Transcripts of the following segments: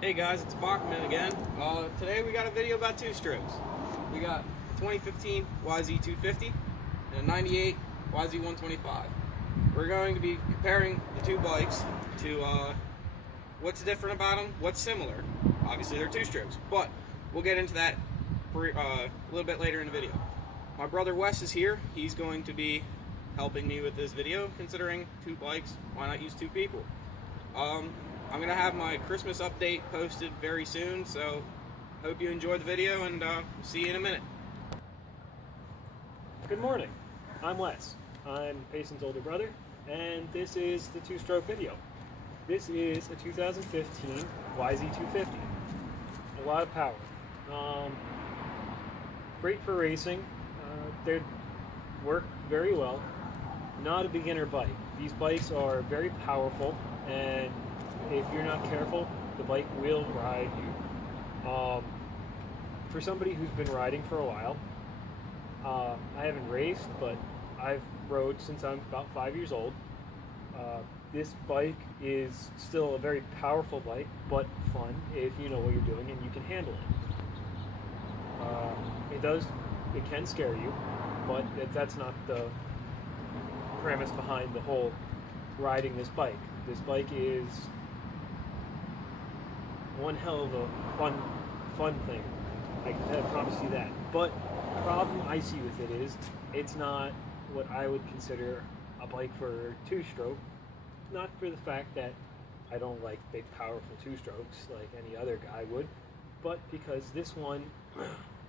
Hey guys, it's Bachman again. Today we got a video about two strokes. We got a 2015 YZ250 and a 98 YZ125. We're going to be comparing the two bikes to what's different about them, what's similar. Obviously they're two strokes, but we'll get into that a little bit later in the video. My brother Wes is here. He's going to be helping me with this video. Considering two bikes, why not use two people? I'm going to have my Christmas update posted very soon, so hope you enjoy the video, and see you in a minute. Good morning, I'm Wes. I'm Payson's older brother, and this is the two-stroke video. This is a 2015 YZ250. A lot of power. Great for racing. They work very well. Not a beginner bike. These bikes are very powerful, and if you're not careful, the bike will ride you. For somebody who's been riding for a while, I haven't raced, but I've rode since I'm about 5 years old. This bike is still a very powerful bike, but fun if you know what you're doing and you can handle it. It can scare you, but that's not the premise behind the whole riding this bike. This bike is one hell of a fun thing. I promise you that. But the problem I see with it is it's not what I would consider a bike for two-stroke. Not for the fact that I don't like big, powerful two-strokes like any other guy would, but because this one,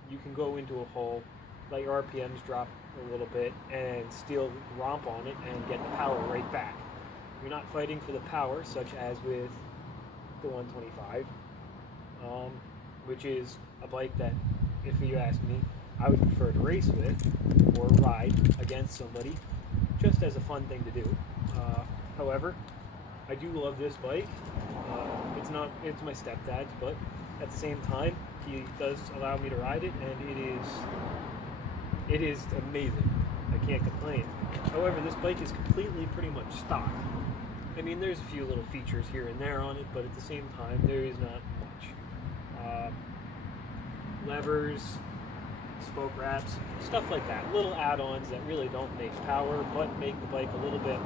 you can go into a hole, let your RPMs drop a little bit, and still romp on it and get the power right back. You're not fighting for the power, such as with the 125, which is a bike that, if you ask me, I would prefer to race with or ride against somebody, just as a fun thing to do. However, I do love this bike. It's my stepdad's, but at the same time, he does allow me to ride it, and it is amazing. I can't complain. However, this bike is completely pretty much stock. I mean, there's a few little features here and there on it, but at the same time, there is not much. Levers, spoke wraps, stuff like that. Little add-ons that really don't make power, but make the bike a little bit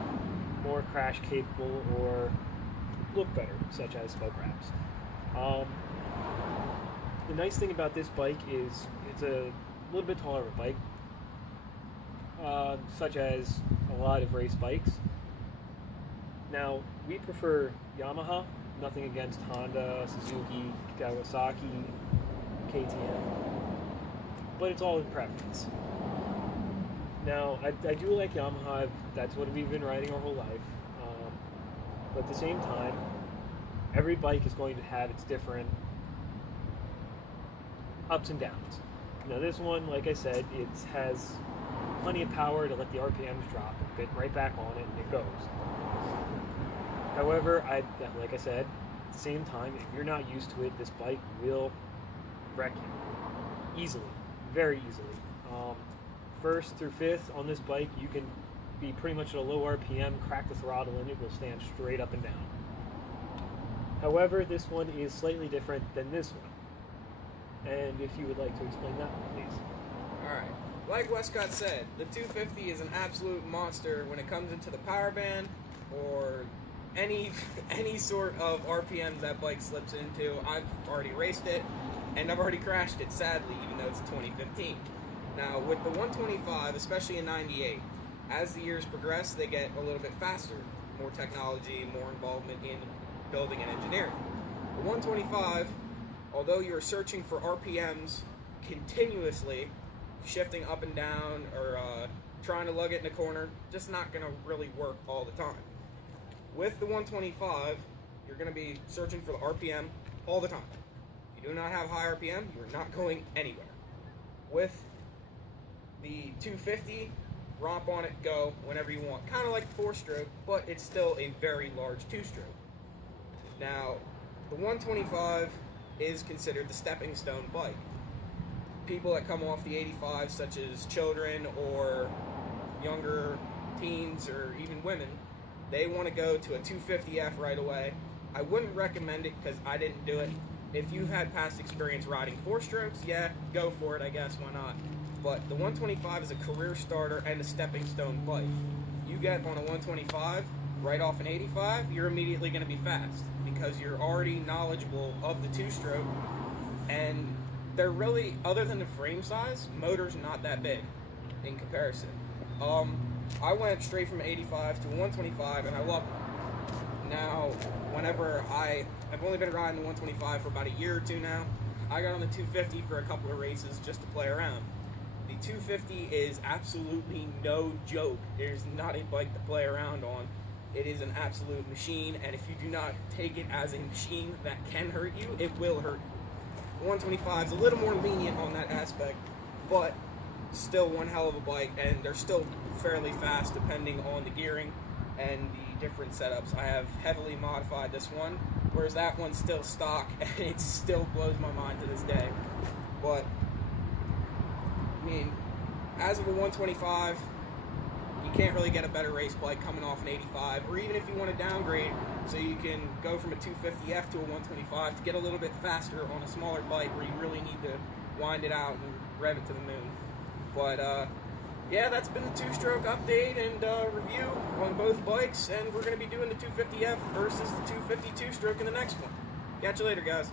more crash capable or look better, such as spoke wraps. The nice thing about this bike is it's a little bit taller of a bike, such as a lot of race bikes. Now, we prefer Yamaha, nothing against Honda, Suzuki, Kawasaki, KTM, but it's all in preference. Now, I do like Yamaha, that's what we've been riding our whole life, but at the same time, every bike is going to have its different ups and downs. Now this one, like I said, it has plenty of power to let the RPMs drop and get right back on it, and it goes. However, like I said, at the same time, if you're not used to it, this bike will wreck you easily, very easily. First through fifth on this bike, you can be pretty much at a low RPM, crack the throttle, and it will stand straight up and down. However, this one is slightly different than this one. And if you would like to explain that one, please. Alright, like Wescott said, the 250 is an absolute monster when it comes into the power band or any sort of RPM that bike slips into. I've already raced it, and I've already crashed it, sadly, even though it's 2015. Now, with the 125, especially in 98, as the years progress, they get a little bit faster. More technology, more involvement in building and engineering. The 125, although you're searching for RPMs continuously, shifting up and down, or trying to lug it in a corner, just not going to really work all the time. With the 125, you're going to be searching for the RPM all the time. If you do not have high RPM, you're not going anywhere. With the 250, romp on it, go whenever you want. Kind of like the 4-stroke, but it's still a very large 2-stroke. Now, the 125 is considered the stepping stone bike. People that come off the 85, such as children or younger teens or even women, they want to go to a 250F right away I wouldn't recommend it because I didn't do it. If you've had past experience riding 4-strokes, yeah, go for it, I guess, why not? But the 125 is a career starter and a stepping stone bike. You get on a 125, right off an 85, you're immediately going to be fast because you're already knowledgeable of the 2-stroke, and they're really, other than the frame size, motor's not that big in comparison. I went straight from 85 to 125, and I love it. Now, I've only been riding the 125 for about a year or two now. I got on the 250 for a couple of races just to play around. The 250 is absolutely no joke. There's not a bike to play around on. It is an absolute machine, and if you do not take it as a machine that can hurt you, it will hurt you. The 125 is a little more lenient on that aspect, but still one hell of a bike, and they're still fairly fast depending on the gearing and the different setups. I have heavily modified this one, whereas that one's still stock, and it still blows my mind to this day. But, I mean, as of a 125, you can't really get a better race bike coming off an 85, or even if you want to downgrade so you can go from a 250F to a 125 to get a little bit faster on a smaller bike where you really need to wind it out and rev it to the moon. But yeah, that's been the 2-stroke update and review on both bikes, and we're going to be doing the 250F versus the 250 2-stroke in the next one. Catch you later, guys.